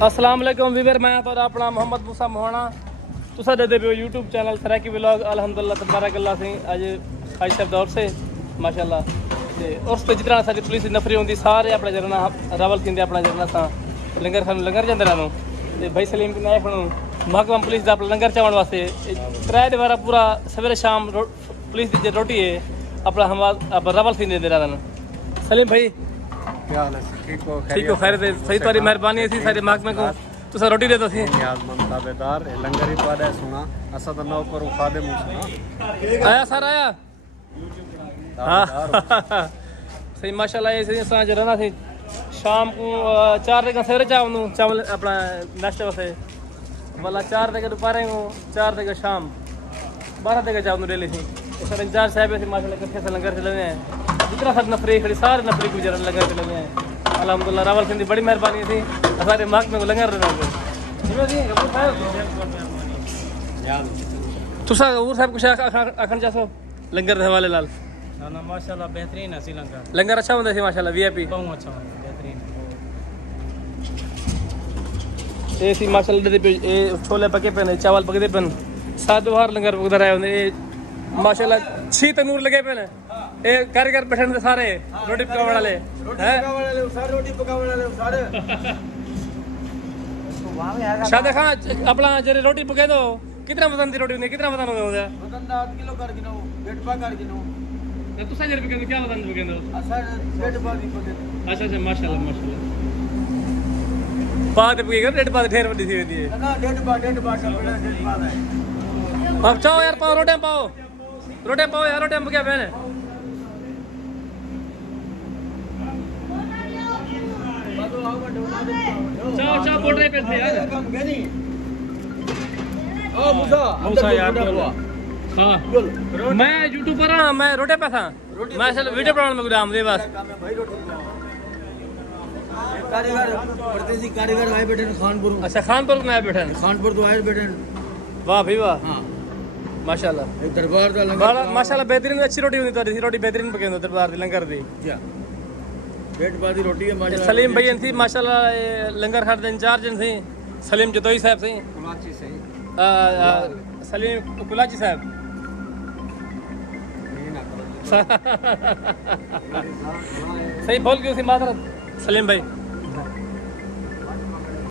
अस्सलाम वालेकुम वीवर, मैं तो अपना मोहम्मद मूसा मोहाना तुसा दे पे यूट्यूब चैनल सराकी व्लॉग अल्हम्दुलिल्लाह तबारक अल्लाह से अज हाई साहब दौर से माशाल्लाह ते उस तो जितना सारी पुलिस नफरी होंगी सारे अपना जरना रावल थींदे अपना जरना सा लंगर खान लंगर जाते रहूँ ते भाई सलीम के नायक बनूँ महकमा पुलिस का लंगर चावण वास्ते त्रै दिन पूरा सवेरे शाम पुलिस की रोटी है अपना हम रावल थी देते रहन। सलीम भाई क्या हाल है? ठीक हो खैर सही तुम्हारी मेहरबानी थी सारे महकमे को तुसा रोटी दे दो थी नियाज़मंद ताबेदार लंगर ही पादा है सुना असा तो नौकर खादिम सुना आया सर आया हाँ सही माशाल्लाह ये सही सांझ रहना थी शाम को 4 बजे सवेरे चावल अपना नाश्ते वास्ते वाला 4 बजे दोपहर को 4 बजे शाम 12 बजे चावल डेली थी सर इंचार्ज साहब से माशाल्लाह इकट्ठे से लंगर चले हैं जितना सब नफरी खड़ी सारे नफरी को जरा लंगर चले हैं अल्हम्दुलिल्लाह रावल सिंह बड़ी मेहरबानी थी हमारे महकमे को लंगर रहना तुसा कपूर साहब कुछ आखन चाहो लंगर के हवाले लाल ना माशाल्लाह बेहतरीन है श्रीलंका लंगर अच्छा होता है माशाल्लाह वीआईपी बहुत अच्छा है बेहतरीन ये सी माशाल्लाह दे ए छोले पके पे चावल पके पे सात बार लंगर पकदा रहे होंगे माशाल्लाह 6 तनूर लगे पे ए कारीगर बैठे थे सारे रोटी पकाने वाले हैं रोटी पकाने वाले सारे शादा खान अपना जरे रोटी पके दो कितना वजन दी रोटी होंदी कितना वजन हो गया वजन 8 किलो कर गिनो डेढ़ पा कर गिनो तो तुसा जरे पके दो क्या वजन पके दो असा डेढ़ पा दी पके अच्छा अच्छा माशाल्लाह माशाल्लाह पाद पके कर डेढ़ पाद ढेर बड़ी सी होती है ना डेढ़ पा सब बड़ा डेढ़ पा है अब चाओ यार पाओ रोटी पाओ यार रोटी पके बहन चाओ बोल रहे पे थे यार ओ मूसा यार हाँ मैं यूट्यूबर हाँ मैं रोटे पे था मैं असल वीडियो बनाने में गुलाम दे बस कारीगर परदेसी कारीगर आए बैठे खानपुर अच्छा खानपुर में आए बैठे खानपुर तो आए बैठे वाह भाई वाह हां माशाल्लाह एक दरबार का लंगर बड़ा माशाल्लाह बेहतरीन अच्छी रोटी होती तो रोटी बेहतरीन पके दरबार दी लंगर दी जी पेट बादी रोटी है माशाल्लाह सलीम भाई थी माशाल्लाह लंगर खाने इंचार्ज थी सलीम जतोई साहब थी कुलाची सही सलीम कुलाची साहब सही बोल क्यों सी माजरत सलीम भाई